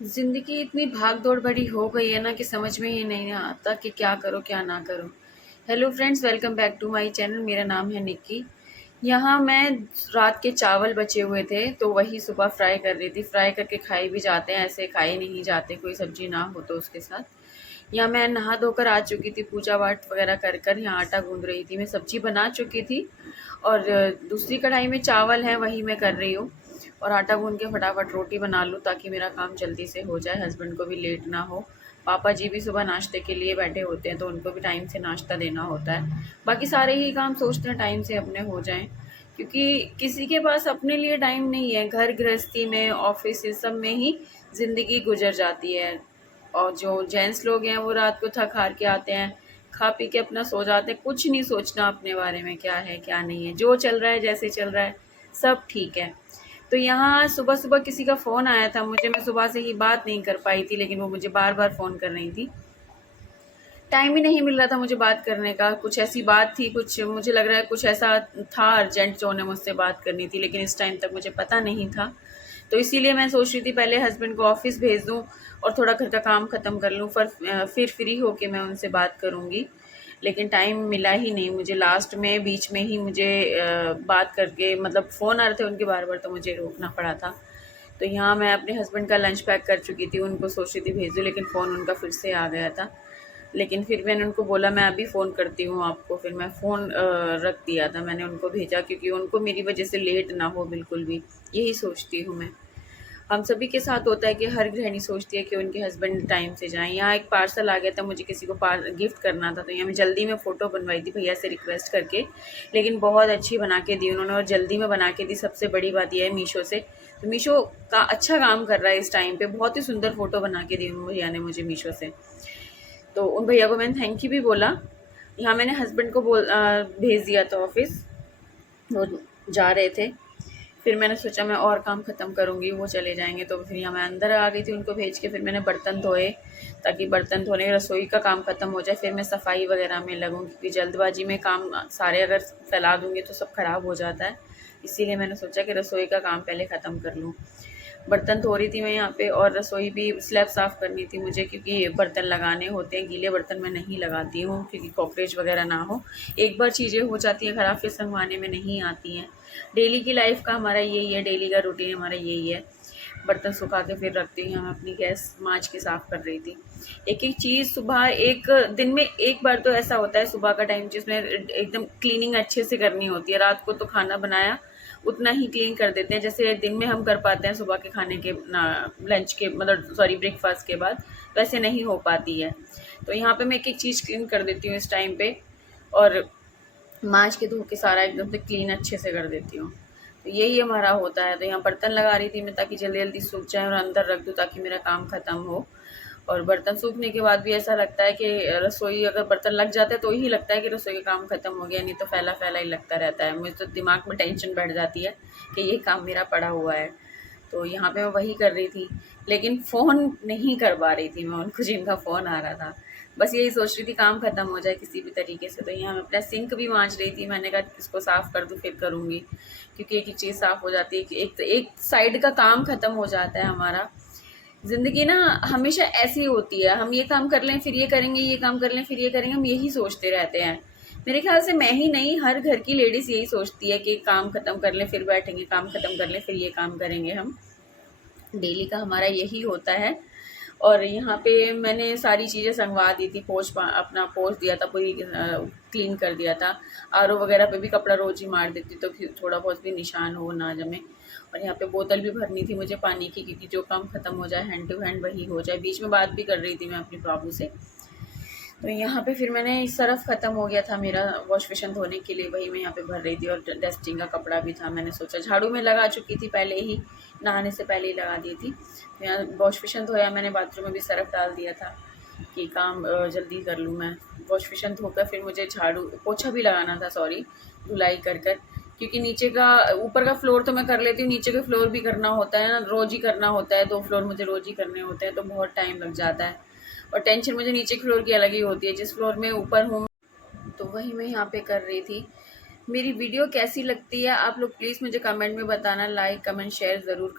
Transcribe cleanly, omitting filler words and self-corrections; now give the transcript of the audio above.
ज़िंदगी इतनी भाग दौड़ भरी हो गई है ना कि समझ में ही नहीं आता कि क्या करो क्या ना करो। Hello friends, welcome back to my channel. मेरा नाम है निक्की। यहाँ मैं रात के चावल बचे हुए थे तो वही सुबह फ्राई कर रही थी। फ्राई करके खाए भी जाते हैं, ऐसे खाए नहीं जाते कोई सब्जी ना हो तो उसके साथ। यहाँ मैं नहा धोकर आ चुकी थी, पूजा पाठ वगैरह कर कर यहाँ आटा गूंद रही थी। मैं सब्जी बना चुकी थी और दूसरी कढ़ाई में चावल है, वही मैं कर रही हूँ। और आटा गूंद के फटाफट रोटी बना लूँ ताकि मेरा काम जल्दी से हो जाए, हस्बैंड को भी लेट ना हो। पापा जी भी सुबह नाश्ते के लिए बैठे होते हैं तो उनको भी टाइम से नाश्ता देना होता है। बाकी सारे ही काम सोचते हैं टाइम से अपने हो जाएं, क्योंकि किसी के पास अपने लिए टाइम नहीं है। घर गृहस्थी में, ऑफिस, इस सब में ही ज़िंदगी गुजर जाती है। और जो जेंट्स लोग हैं वो रात को थक हार के आते हैं, खा पी के अपना सो जाते हैं। कुछ नहीं सोचना अपने बारे में, क्या है क्या नहीं है, जो चल रहा है जैसे चल रहा है सब ठीक है। तो यहाँ सुबह सुबह किसी का फ़ोन आया था मुझे, मैं सुबह से ही बात नहीं कर पाई थी, लेकिन वो मुझे बार बार फ़ोन कर रही थी। टाइम ही नहीं मिल रहा था मुझे बात करने का। कुछ ऐसी बात थी, कुछ मुझे लग रहा है कुछ ऐसा था अर्जेंट जो उन्हें मुझसे बात करनी थी, लेकिन इस टाइम तक मुझे पता नहीं था। तो इसीलिए मैं सोच रही थी पहले हस्बैंड को ऑफिस भेज दूँ और थोड़ा घर का काम ख़त्म कर लूँ, फिर फ्री होके मैं उनसे बात करूँगी। लेकिन टाइम मिला ही नहीं मुझे। लास्ट में बीच में ही मुझे बात करके, मतलब फ़ोन आ रहे थे उनके बार बार, तो मुझे रोकना पड़ा था। तो यहाँ मैं अपने हस्बैंड का लंच पैक कर चुकी थी, उनको सोच रही थी भेज दूँ, लेकिन फ़ोन उनका फिर से आ गया था। लेकिन फिर मैंने उनको बोला मैं अभी फ़ोन करती हूँ आपको, फिर मैं फ़ोन रख दिया था। मैंने उनको भेजा क्योंकि उनको मेरी वजह से लेट ना हो बिल्कुल भी, यही सोचती हूँ मैं। हम सभी के साथ होता है कि हर गृहिणी सोचती है कि उनके हस्बैंड टाइम से जाएँ। यहाँ एक पार्सल आ गया था, मुझे किसी को गिफ्ट करना था, तो यहाँ मैं जल्दी में फ़ोटो बनवाई थी भैया से रिक्वेस्ट करके, लेकिन बहुत अच्छी बना के दी उन्होंने और जल्दी में बना के दी। सबसे बड़ी बात यह है मीशो से, तो मीशो का अच्छा काम कर रहा है इस टाइम पे। बहुत ही सुंदर फ़ोटो बना के दी उन भैया ने मुझे मीशो से। तो उन भैया को मैंने थैंक यू भी बोला। यहाँ मैंने हस्बैंड को भेज दिया था ऑफिस, वो जा रहे थे। फिर मैंने सोचा मैं और काम ख़त्म करूँगी, वो चले जाएंगे। तो फिर यहाँ मैं अंदर आ गई थी उनको भेज के। फिर मैंने बर्तन धोए ताकि बर्तन धोने, रसोई का काम ख़त्म हो जाए, फिर मैं सफाई वगैरह में लगूँ, क्योंकि जल्दबाजी में काम सारे अगर फैला दूँगी तो सब ख़राब हो जाता है। इसीलिए मैंने सोचा कि रसोई का काम पहले ख़त्म कर लूँ। बर्तन धो रही थी मैं यहाँ पे, और रसोई भी स्लैब साफ़ करनी थी मुझे, क्योंकि बर्तन लगाने होते हैं। गीले बर्तन मैं नहीं लगाती हूँ क्योंकि कॉकरोच वगैरह ना हो। एक बार चीज़ें हो जाती हैं ख़राब, फिर संभालने में नहीं आती हैं। डेली की लाइफ का हमारा यही है, डेली का रूटीन हमारा यही है। बर्तन सुखा के फिर रखती हूँ। मैं अपनी गैस मांज के साफ़ कर रही थी। एक एक चीज़ सुबह, एक दिन में एक बार तो ऐसा होता है सुबह का टाइम जिसमें एकदम क्लीनिंग अच्छे से करनी होती है। रात को तो खाना बनाया उतना ही क्लीन कर देते हैं जैसे दिन में हम कर पाते हैं सुबह के खाने के ना, लंच के, मतलब सॉरी ब्रेकफास्ट के बाद, वैसे नहीं हो पाती है। तो यहाँ पे मैं एक एक चीज़ क्लीन कर देती हूँ इस टाइम पे, और मांज के धो के सारा एकदम से क्लीन अच्छे से कर देती हूँ। तो यही हमारा होता है। तो यहाँ बर्तन लगा रही थी मैं ताकि जल्दी जल्दी सूख जाए और अंदर रख दूँ ताकि मेरा काम ख़त्म हो। और बर्तन सूखने के बाद भी ऐसा लगता है कि रसोई, अगर बर्तन लग जाते हैं तो ही लगता है कि रसोई का काम ख़त्म हो गया, नहीं तो फैला फैला ही लगता रहता है। मुझे तो दिमाग में टेंशन बैठ जाती है कि ये काम मेरा पड़ा हुआ है। तो यहाँ पे मैं वही कर रही थी, लेकिन फ़ोन नहीं कर पा रही थी मैं उनको जिनका फ़ोन आ रहा था। बस यही सोच रही थी काम ख़त्म हो जाए किसी भी तरीके से। तो यहाँ मैं अपना सिंक भी मांज रही थी, मैंने कहा इसको साफ़ कर दूँ फिर करूँगी, क्योंकि एक ही चीज़ साफ़ हो जाती है कि एक साइड का काम ख़त्म हो जाता है हमारा। ज़िंदगी ना हमेशा ऐसी होती है, हम ये काम कर लें फिर ये करेंगे, ये काम कर लें फिर ये करेंगे, हम यही सोचते रहते हैं। मेरे ख्याल से मैं ही नहीं, हर घर की लेडीज़ यही सोचती है कि काम ख़त्म कर लें फिर बैठेंगे, काम ख़त्म कर लें फिर ये काम करेंगे हम। डेली का हमारा यही होता है। और यहाँ पे मैंने सारी चीज़ें संगवा दी थी, अपना पोंछ दिया था, पूरी क्लीन कर दिया था। आरओ वगैरह पे भी कपड़ा रोज़ ही मार देती तो थोड़ा बहुत भी निशान हो ना जमे। और यहाँ पे बोतल भी भरनी थी मुझे पानी की, क्योंकि जो काम ख़त्म हो जाए हैंड टू हैंड वही हो जाए। बीच में बात भी कर रही थी मैं अपनी प्रॉब्लम से। तो यहाँ पे फिर मैंने इस सरफ़ ख़त्म हो गया था मेरा वॉश बेसिन धोने के लिए, वही मैं यहाँ पे भर रही थी। और डस्टिंग का कपड़ा भी था, मैंने सोचा झाड़ू में लगा चुकी थी पहले ही, नहाने से पहले ही लगा दी थी। तो यहाँ वॉश बेसिन धोया मैंने, बाथरूम में भी सरफ़ डाल दिया था कि काम जल्दी कर लूँ मैं। वॉश बेसिन धोकर फिर मुझे झाड़ू पोछा भी लगाना था, सॉरी, धुलाई कर कर, क्योंकि नीचे का, ऊपर का फ्लोर तो मैं कर लेती हूँ, नीचे का फ्लोर भी करना होता है ना, रोज़ ही करना होता है। 2 फ्लोर मुझे रोज़ ही करने होते हैं, तो बहुत टाइम लग जाता है। और टेंशन मुझे नीचे के फ्लोर की अलग ही होती है, जिस फ्लोर में ऊपर हूँ तो वही मैं यहाँ पे कर रही थी। मेरी वीडियो कैसी लगती है आप लोग प्लीज़ मुझे कमेंट में बताना, लाइक कमेंट शेयर ज़रूर कर।